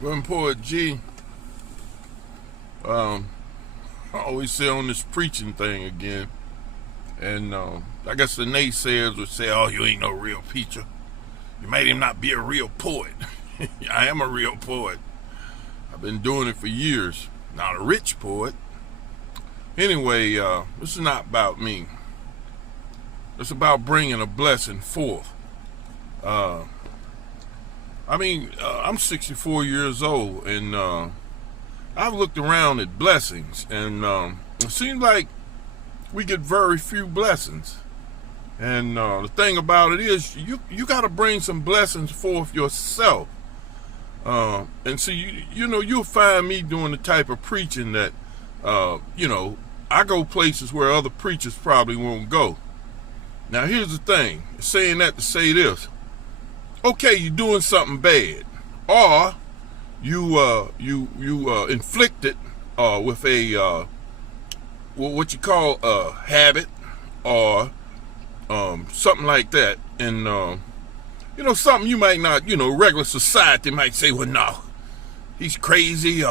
When Poet G, I always say on this preaching thing again, and I guess the naysayers would say, "Oh, you ain't no real preacher. You made him not be a real poet." I am a real poet. I've been doing it for years. Not a rich poet. Anyway, this is not about me. It's about bringing a blessing forth. I'm 64 years old, and I've looked around at blessings, and it seems like we get very few blessings. And the thing about it is, you got to bring some blessings forth yourself. And so you'll find me doing the type of preaching that I go places where other preachers probably won't go. Now here's the thing, saying that to say this. Okay, you're doing something bad, or you inflicted with a what you call a habit, or something like that, and something you might not, regular society might say, well, no, he's crazy,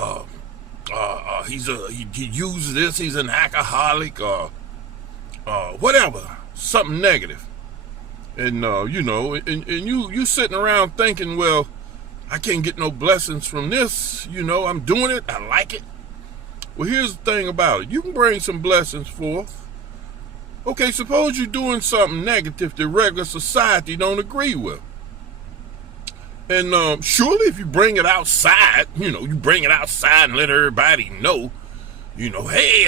he uses this, he's an alcoholic, or whatever, something negative. And you sitting around thinking, well, I can't get no blessings from this, I'm doing it, I like it. Well, here's the thing about it. You can bring some blessings forth. Okay, suppose you're doing something negative that regular society don't agree with. And surely if you bring it outside, you bring it outside and let everybody know, hey,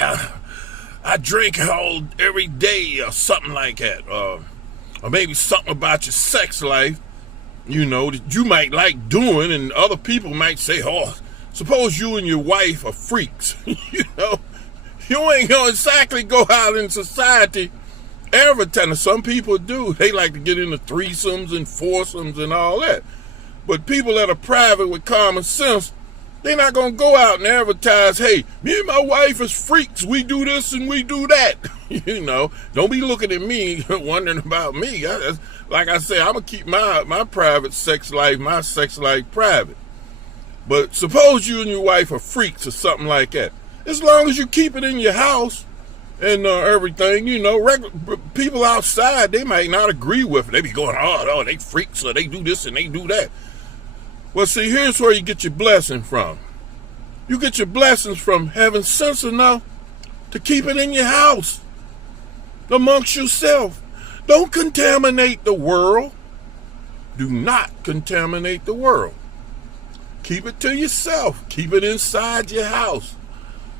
I drink every day, or something like that. Or maybe something about your sex life, that you might like doing, and other people might say, oh, suppose you and your wife are freaks. You ain't gonna exactly go out in society advertising. Some people do. They like to get into threesomes and foursomes and all that. But people that are private with common sense, they're not gonna go out and advertise, hey, me and my wife is freaks, we do this and we do that. Don't be looking at me wondering about me. Like I said, I'm gonna keep my private sex life, my sex life private. But suppose you and your wife are freaks or something like that. As long as you keep it in your house and everything, regular people outside, they might not agree with it. They be going, oh, they freaks, or they do this and they do that. Well, see, here's where you get your blessing from. You get your blessings from having sense enough to keep it in your house, amongst yourself. Don't contaminate the world. Do not contaminate the world. Keep it to yourself. Keep it inside your house.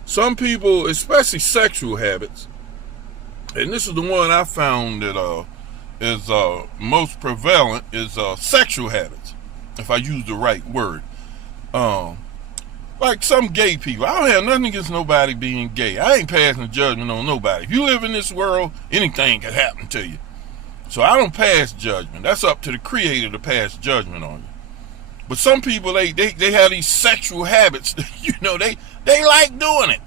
Some people, especially sexual habits, and this is the one I found that is most prevalent, is sexual habits, if I use the right word. Like some gay people. I don't have nothing against nobody being gay. I ain't passing judgment on nobody. If you live in this world, anything can happen to you. So I don't pass judgment. That's up to the Creator to pass judgment on you. But some people, they have these sexual habits. They like doing it.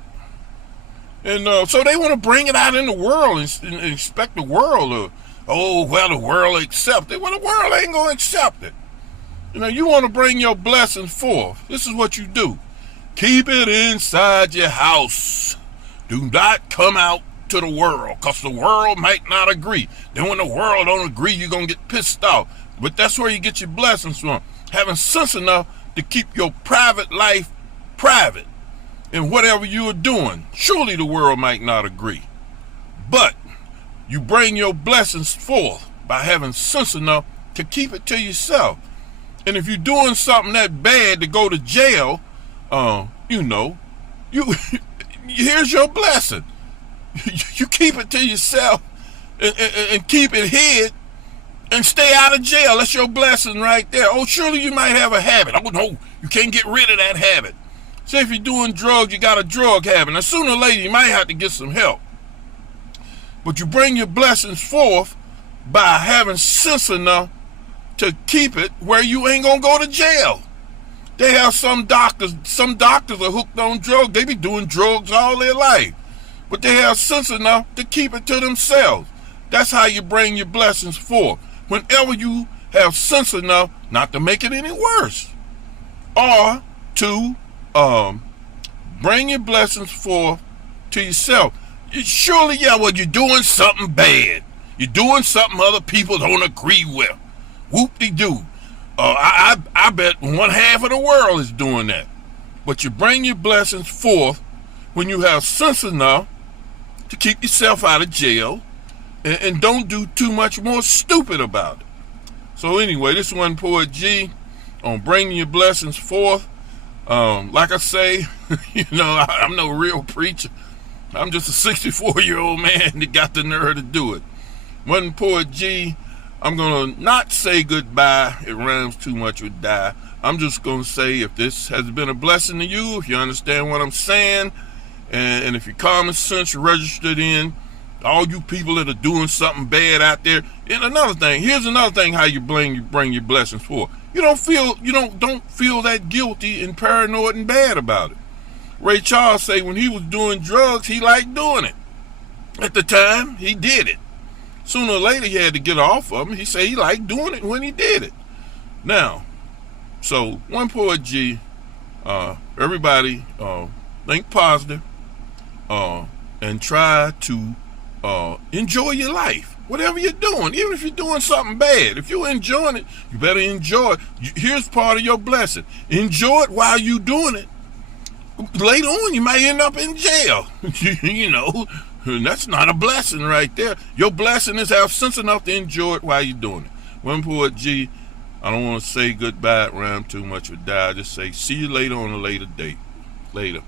And so they want to bring it out in the world and expect the world to, the world will accept it. Well, the world ain't going to accept it. You want to bring your blessings forth. This is what you do. Keep it inside your house. Do not come out to the world, because the world might not agree. Then when the world don't agree, you're going to get pissed off. But that's where you get your blessings from. Having sense enough to keep your private life private in whatever you are doing. Surely the world might not agree. But you bring your blessings forth by having sense enough to keep it to yourself. And if you're doing something that bad to go to jail, here's your blessing. You keep it to yourself and keep it hid and stay out of jail. That's your blessing right there. Oh, surely you might have a habit. Oh, no, you can't get rid of that habit. Say if you're doing drugs, you got a drug habit. Now, sooner or later, you might have to get some help. But you bring your blessings forth by having sense enough to keep it where you ain't gonna go to jail. They have some doctors are hooked on drugs. They be doing drugs all their life. But they have sense enough to keep it to themselves. That's how you bring your blessings forth. Whenever you have sense enough not to make it any worse. Or to bring your blessings forth to yourself. Surely, yeah, well, you're doing something bad. You're doing something other people don't agree with. Whoop-de-doo. I bet one half of the world is doing that. But you bring your blessings forth when you have sense enough to keep yourself out of jail and don't do too much more stupid about it. So anyway, this one Poet G on bringing your blessings forth. Like I say, I'm no real preacher. I'm just a 64-year-old man that got the nerve to do it. One Poet G, I'm going to not say goodbye. It rhymes too much with die. I'm just going to say if this has been a blessing to you, if you understand what I'm saying, and if your common sense registered in, all you people that are doing something bad out there. And another thing, here's another thing how you bring your blessings forth. You don't feel that guilty and paranoid and bad about it. Ray Charles say when he was doing drugs, he liked doing it. At the time, he did it. Sooner or later, he had to get off of him. He said he liked doing it when he did it. Now, so one Poet G, everybody think positive and try to enjoy your life. Whatever you're doing, even if you're doing something bad, if you're enjoying it, you better enjoy it. Here's part of your blessing. Enjoy it while you're doing it. Later on, you might end up in jail. That's not a blessing right there. Your blessing is have sense enough to enjoy it while you're doing it. One Poet G, I don't want to say goodbye, it rhyme too much with die. I just say see you later on a later date. Later.